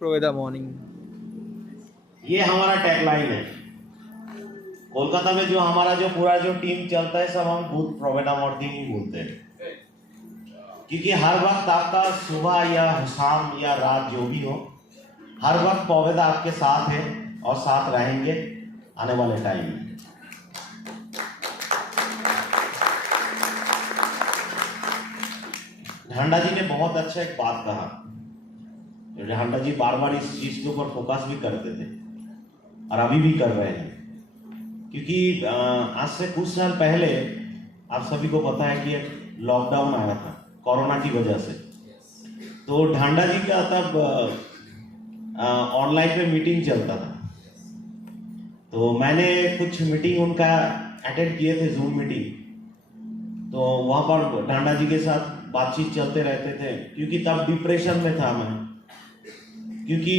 प्रोवेदा morning. ये हमारा tagline है। कोलकाता में जो हमारा जो पूरा जो टीम चलता है सब हम खुद प्रोवेदा मॉर्निंग ही बोलते हैं, क्योंकि हर वक्त आपका सुबह या शाम या रात जो भी हो, हर वक्त प्रोवेदा आपके साथ है और साथ रहेंगे आने वाले टाइम में। ढांडा जी ने बहुत अच्छा एक बात कहा। ढांडा जी बार बार इस चीज के ऊपर फोकस भी करते थे और अभी भी कर रहे हैं, क्योंकि आज से कुछ साल पहले आप सभी को पता है कि एक लॉकडाउन आया था कोरोना की वजह से। तो ढांडा जी का तब ऑनलाइन पे मीटिंग चलता था, तो मैंने कुछ मीटिंग उनका अटेंड किए थे, जूम मीटिंग। तो वहां पर ढांडा जी के साथ बातचीत चलते रहते थे, क्योंकि तब डिप्रेशन में था मैं, क्योंकि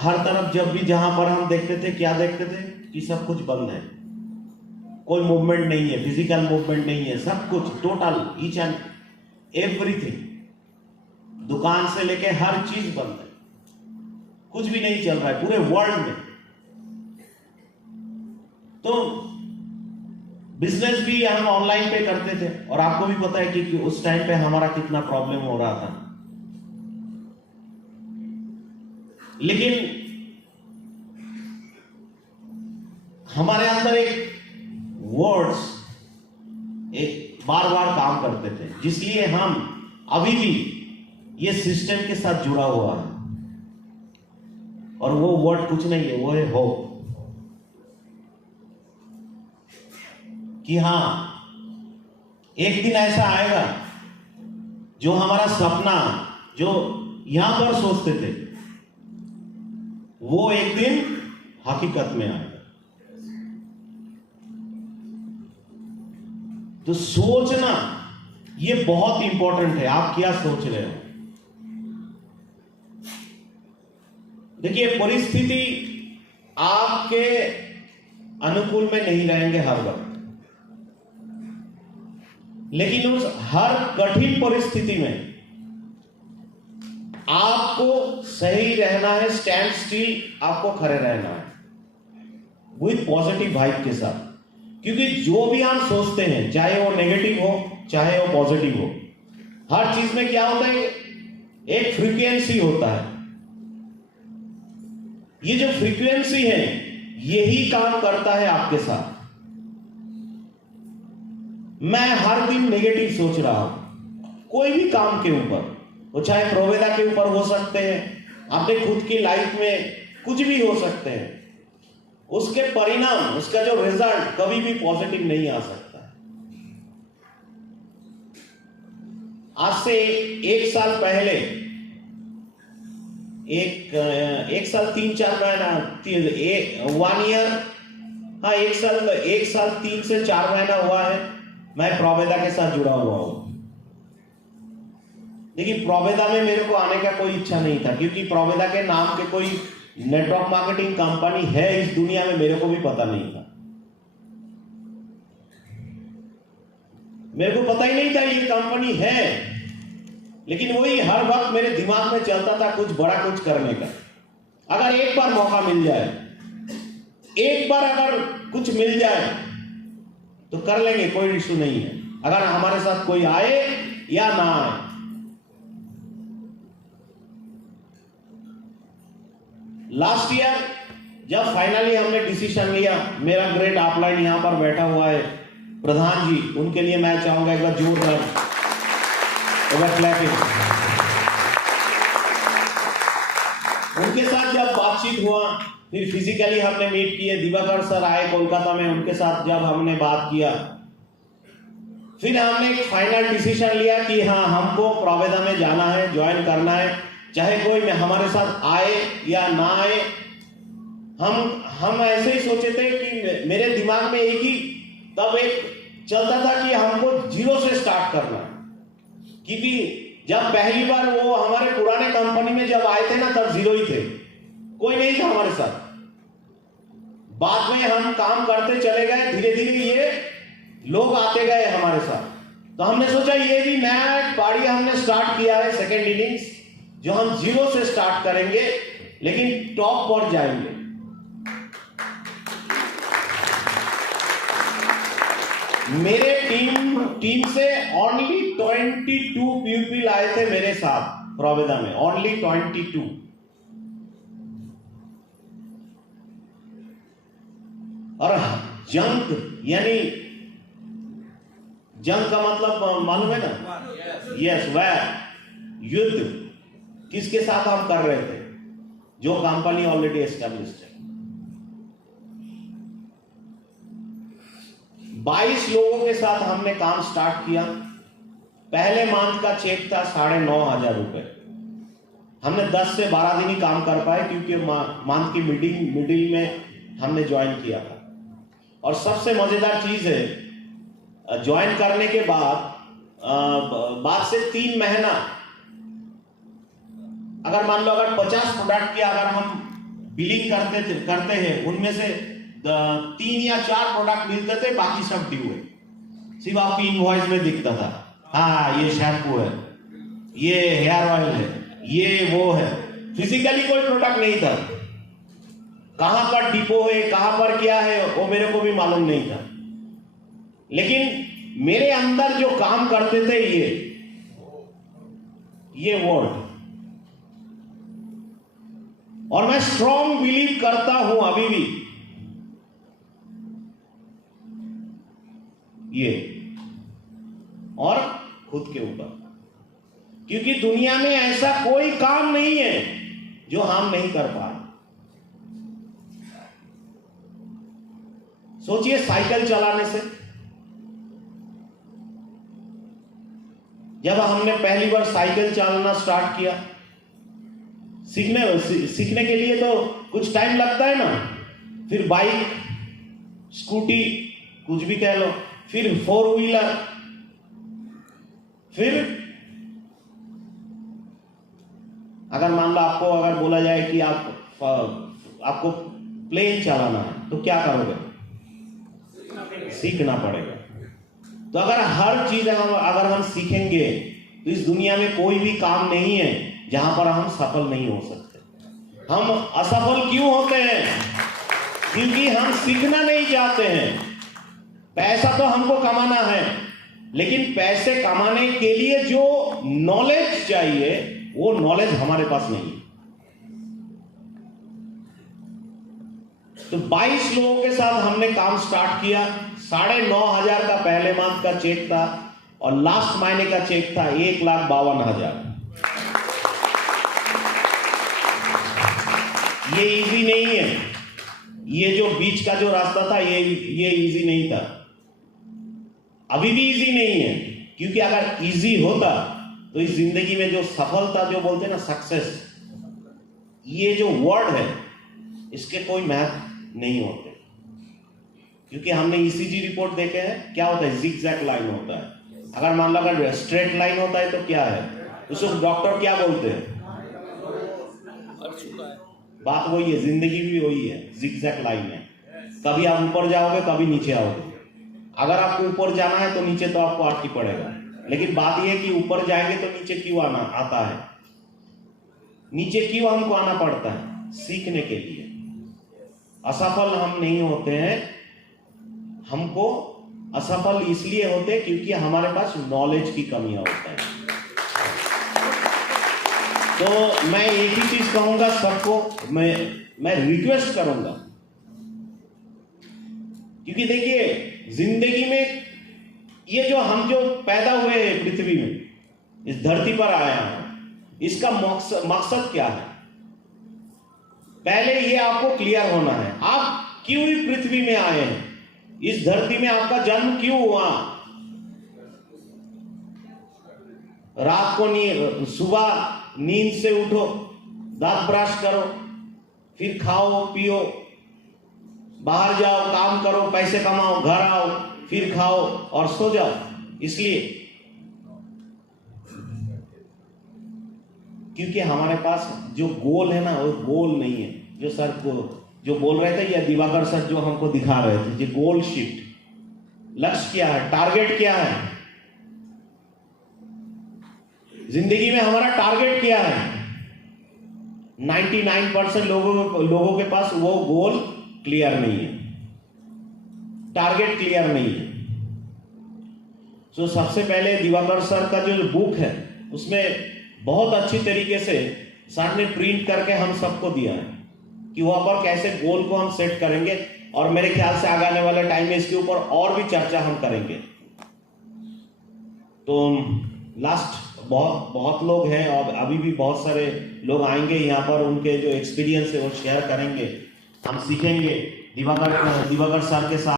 हर तरफ जब भी जहां पर हम देखते थे क्या देखते थे कि सब कुछ बंद है, कोई मूवमेंट नहीं है, फिजिकल मूवमेंट नहीं है, सब कुछ टोटल ईच एंड एवरीथिंग, दुकान से लेके हर चीज बंद है, कुछ भी नहीं चल रहा है पूरे वर्ल्ड में। तो बिजनेस भी हम ऑनलाइन पे करते थे और आपको भी पता है कि उस टाइम पे हमारा कितना प्रॉब्लम हो रहा था। लेकिन हमारे अंदर एक वर्ड्स एक बार बार काम करते थे, जिसलिए हम अभी भी ये सिस्टम के साथ जुड़ा हुआ है। और वो वर्ड कुछ नहीं है, वो है होप, कि हाँ एक दिन ऐसा आएगा जो हमारा सपना जो यहां पर सोचते थे वो एक दिन हकीकत में आएगा। तो सोचना ये बहुत इंपॉर्टेंट है। आप क्या सोच रहे हो? देखिए, परिस्थिति आपके अनुकूल में नहीं रहेंगे हर वक्त, लेकिन उस हर कठिन परिस्थिति में आपको सही रहना है, स्टैंड स्टिल, आपको खड़े रहना है विथ पॉजिटिव वाइब के साथ। क्योंकि जो भी हम सोचते हैं, चाहे वो नेगेटिव हो चाहे वो पॉजिटिव हो, हर चीज में क्या होता है, एक फ्रीक्वेंसी होता है। ये जो फ्रीक्वेंसी है यही काम करता है आपके साथ। मैं हर दिन नेगेटिव सोच रहा हूं कोई भी काम के ऊपर, वो चाहे प्रोवेदा के ऊपर हो सकते हैं, अपने खुद की लाइफ में कुछ भी हो सकते हैं, उसके परिणाम, उसका जो रिजल्ट कभी भी पॉजिटिव नहीं आ सकता। आज से एक साल पहले, एक साल 3-4 महीना, 1 ईयर, हाँ एक साल 3 से 4 महीना हुआ है मैं प्रोवेदा के साथ जुड़ा हुआ हूं। लेकिन प्रोवेदा में मेरे को आने का कोई इच्छा नहीं था, क्योंकि प्रोवेदा के नाम के कोई नेटवर्क मार्केटिंग कंपनी है इस दुनिया में, मेरे को भी पता नहीं था। मेरे को पता ही नहीं था ये कंपनी है, लेकिन वही हर वक्त मेरे दिमाग में चलता था कुछ बड़ा कुछ करने का। अगर एक बार मौका मिल जाए, एक बार अगर कुछ मिल जाए तो कर लेंगे, कोई इशू नहीं है, अगर हमारे साथ कोई आए या ना आए। लास्ट ईयर जब फाइनली हमने डिसीजन लिया, मेरा ग्रेट अपलाइन यहां पर बैठा हुआ है प्रधान जी, उनके लिए मैं चाहूंगा एक बार जोरदार क्लैपिंग। उनके साथ जब बातचीत हुआ, फिर फिजिकली हमने मीट किए, दिवाकर सर आए कोलकाता में, उनके साथ जब हमने बात किया, फिर हमने एक फाइनल डिसीजन लिया कि हाँ हमको प्रोवेदा में जाना है, ज्वाइन करना है, चाहे कोई हमारे साथ आए या ना आए। हम ऐसे ही सोचे थे कि मेरे दिमाग में एक ही तब एक चलता था कि हमको जीरो से स्टार्ट करना है, क्योंकि जब पहली बार वो हमारे पुराने कंपनी में जब आए थे ना, तब जीरो ही थे, कोई नहीं था हमारे साथ। बाद में हम काम करते चले गए, धीरे धीरे ये लोग आते गए हमारे साथ। तो हमने सोचा ये भी नया पारी हमने स्टार्ट किया है, सेकेंड इनिंग्स, जो हम जीरो से स्टार्ट करेंगे लेकिन टॉप पर जाएंगे। मेरे टीम से ओनली 22 पीपल आए थे मेरे साथ प्रोवेदा में, ओनली 22। और जंग यानी जंग का मतलब मालूम है ना? यस, वह युद्ध किसके साथ हम कर रहे थे? जो कंपनी ऑलरेडी एस्टेब्लिश्ड है। 22 लोगों के साथ हमने काम स्टार्ट किया। पहले मंथ का चेक था 9,500 रुपए। हमने 10 से 12 दिन ही काम कर पाए क्योंकि मंथ की मिडिल में हमने ज्वाइन किया था। और सबसे मजेदार चीज है, ज्वाइन करने के बाद से 3 महीना, अगर मान लो अगर 50 प्रोडक्ट की अगर हम बिलिंग करते हैं, उनमें से 3 या 4 प्रोडक्ट मिलते थे, बाकी सब ड्यू है। सिर्फ आपकी इनवॉइस में दिखता था, हाँ ये शैम्पू है, ये हेयर ऑयल है, ये वो है। फिजिकली कोई प्रोडक्ट नहीं था। कहां पर डिपो है, कहां पर क्या है, वो मेरे को भी मालूम नहीं था। लेकिन मेरे अंदर जो काम करते थे ये वर्ड, और मैं स्ट्रॉन्ग बिलीव करता हूं अभी भी ये, और खुद के ऊपर, क्योंकि दुनिया में ऐसा कोई काम नहीं है जो हम नहीं कर पा रहे। सोचिए, साइकिल चलाने से, जब हमने पहली बार साइकिल चलाना स्टार्ट किया, सीखने के लिए तो कुछ टाइम लगता है ना। फिर बाइक, स्कूटी, कुछ भी कह लो, फिर 4 व्हीलर, फिर अगर मान लो आपको अगर बोला जाए कि आपको प्लेन चलाना है, तो क्या करोगे? सीखना पड़ेगा। तो अगर हर चीज अगर हम सीखेंगे, तो इस दुनिया में कोई भी काम नहीं है जहां पर हम सफल नहीं हो सकते। हम असफल क्यों होते हैं? क्योंकि हम सीखना नहीं चाहते हैं। पैसा तो हमको कमाना है, लेकिन पैसे कमाने के लिए जो नॉलेज चाहिए, वो नॉलेज हमारे पास नहीं है। तो 22 लोगों के साथ हमने काम स्टार्ट किया। 9,500 का पहले मंथ का चेक था, और लास्ट महीने का चेक था 1,52,000। ये इजी नहीं है। ये जो बीच का जो रास्ता था, ये इजी नहीं था, अभी भी इजी नहीं है। क्योंकि अगर इजी होता तो इस जिंदगी में जो सफलता, जो बोलते हैं ना सक्सेस, ये जो वर्ड है, इसके कोई महत्व नहीं होते। क्योंकि हमने ईसीजी रिपोर्ट देखे हैं, क्या होता है? जिगजैग लाइन होता है। अगर मान लो अगर स्ट्रेट लाइन होता है तो क्या है? उसको डॉक्टर क्या बोलते हैं? बात वही है, जिंदगी भी वही है, जिगजैग लाइन है। कभी आप ऊपर जाओगे, कभी नीचे आओगे। अगर आपको ऊपर जाना है तो नीचे तो आपको आना ही पड़ेगा। लेकिन बात यह है कि ऊपर जाएंगे तो नीचे क्यों आता है? नीचे क्यों हमको आना पड़ता है? सीखने के लिए। असफल हम नहीं होते हैं, हमको असफल इसलिए होते हैं क्योंकि हमारे पास नॉलेज की कमी होता है। तो मैं एक ही चीज कहूंगा सबको, मैं रिक्वेस्ट करूंगा, क्योंकि देखिए जिंदगी में ये जो हम जो पैदा हुए हैं पृथ्वी में, इस धरती पर आया हूं, इसका मकसद क्या है? पहले ये आपको क्लियर होना है। आप क्यों ही पृथ्वी में आए हैं? इस धरती में आपका जन्म क्यों हुआ? रात को सुबह नींद से उठो, दांत ब्रश करो, फिर खाओ पियो, बाहर जाओ, काम करो, पैसे कमाओ, घर आओ, फिर खाओ और सो जाओ। इसलिए क्योंकि हमारे पास जो गोल है ना, वो गोल नहीं है। जो सर को जो बोल रहे थे, या दिवाकर सर जो हमको दिखा रहे थे, जो गोल शिफ्ट, लक्ष्य क्या है, टारगेट क्या है जिंदगी में? हमारा टारगेट क्या है? 99% लोगों के पास वो गोल क्लियर नहीं है, टारगेट क्लियर नहीं है। सो सबसे पहले दिवाकर सर का जो बुक है उसमें बहुत अच्छी तरीके से सर ने प्रिंट करके हम सबको दिया है कि वहां पर कैसे गोल को हम सेट करेंगे, और मेरे ख्याल से आने वाले टाइम में इसके ऊपर और भी चर्चा हम करेंगे। तो लास्ट बहुत लोग हैं और अभी भी बहुत सारे लोग आएंगे यहाँ पर, उनके जो एक्सपीरियंस है वो शेयर करेंगे, हम सीखेंगे दिवाकर सर के साथ।